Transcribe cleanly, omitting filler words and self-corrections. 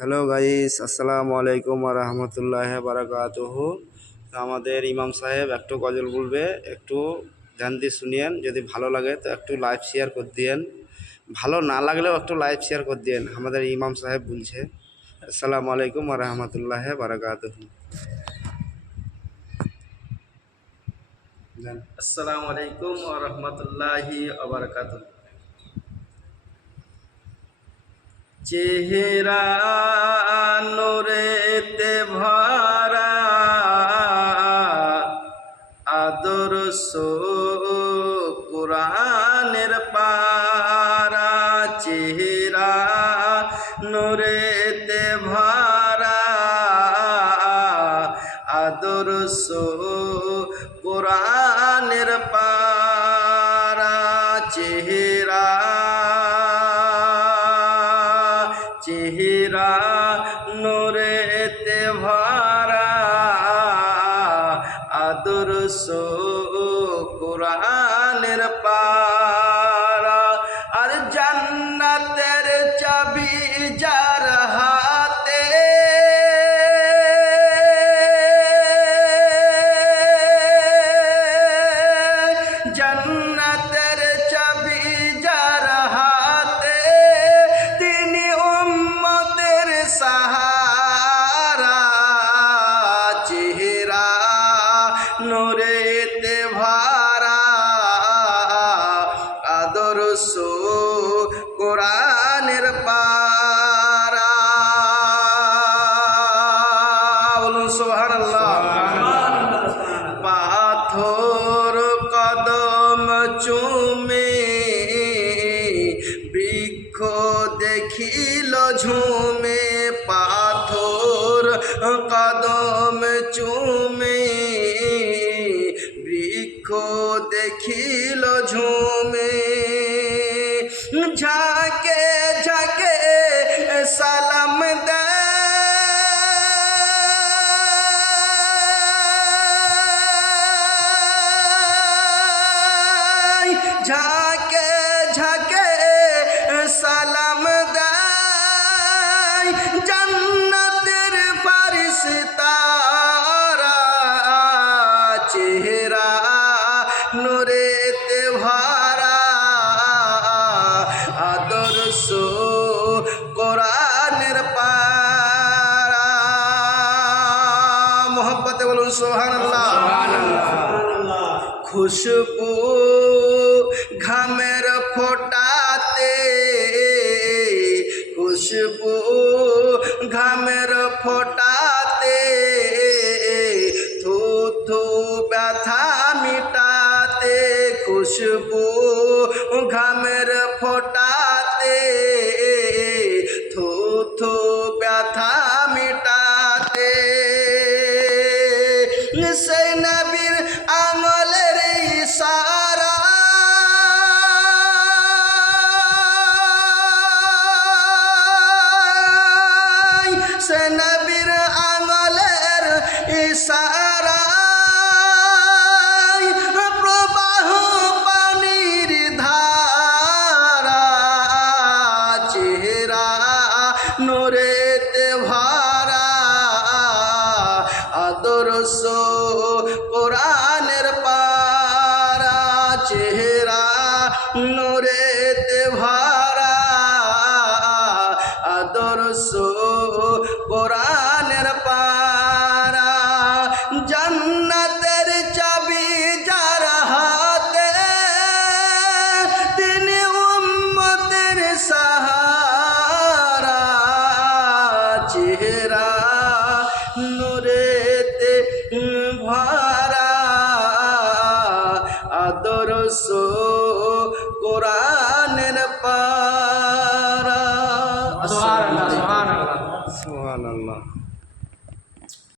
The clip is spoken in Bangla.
হ্যালো গাইস, আসসালামু আলাইকুম ওয়া রাহমাতুল্লাহি ওয়া বারাকাতুহু। আমাদের ইমাম সাহেব একটু গজল বলবে, একটু ধ্যান দিয়ে শুনিয়েন। যদি ভালো লাগে তো একটু লাইভ শেয়ার করে দিয়েন, ভালো না লাগলেও একটু লাইভ শেয়ার করে দিয়েন। আমাদের ইমাম সাহেব বলছে। আসসালামু আলাইকুম ওয়া রাহমাতুল্লাহি ওয়া বারাকাতুহু। আসসালামু আলাইকুম ওয়া রাহমাতুল্লাহি ওয়া বারাকাতুহু। চেহারা নূরেতে ভরা, আদর্শ কুরআনের পারা। চেহারা নূরেতে ভরা, আদর্শ কুরআনের পারা। চেহারা চেহারা নূরেতে ভরা, আদর্শ কুরআনের পারা। আর জান্নাতের চাবি যার হাতে, জান্নাতের চাবি যার হাতে, তিনি উম্মতের সাহারা। চেহারা নূরেতে ভরা, আদর্শ কোরআনের পারা। বলুন সুবহানাল্লাহ। পাথর কদম চুমে, বৃক্ষ দেখিল ঝুমে। পাথর কদম চুমে, বৃক্ষ দেখিল ঝুমে। ঝাঁকে ঝাঁকে সালাম দেয়, ঝাঁকে ঝাঁকে সালাম দেয়। জান্নাতের ফারিস্তারা, চেহারা নূরেতে ভরা, আদর্শ কোরআনের পারা। মোহব্বতে বলুন সুবহানাল্লাহ। খুশবু ঘামের ফোটাতে, খুশবু ঘামের ফোটাতে, থু থু ব্যথা মিটাতে। খুশবু ঘামের ফোটাতে, থু থু ব্যথা মিটাতে। সেই নবীর আমলের ইশারা, সে নবীর আমলের ইশারা। প্রবাহ পানির ধারা, চেহারা নূরেতে ভরা, আদর্শ কোরআনের পারা। চেহারা নূরেতে ভরা।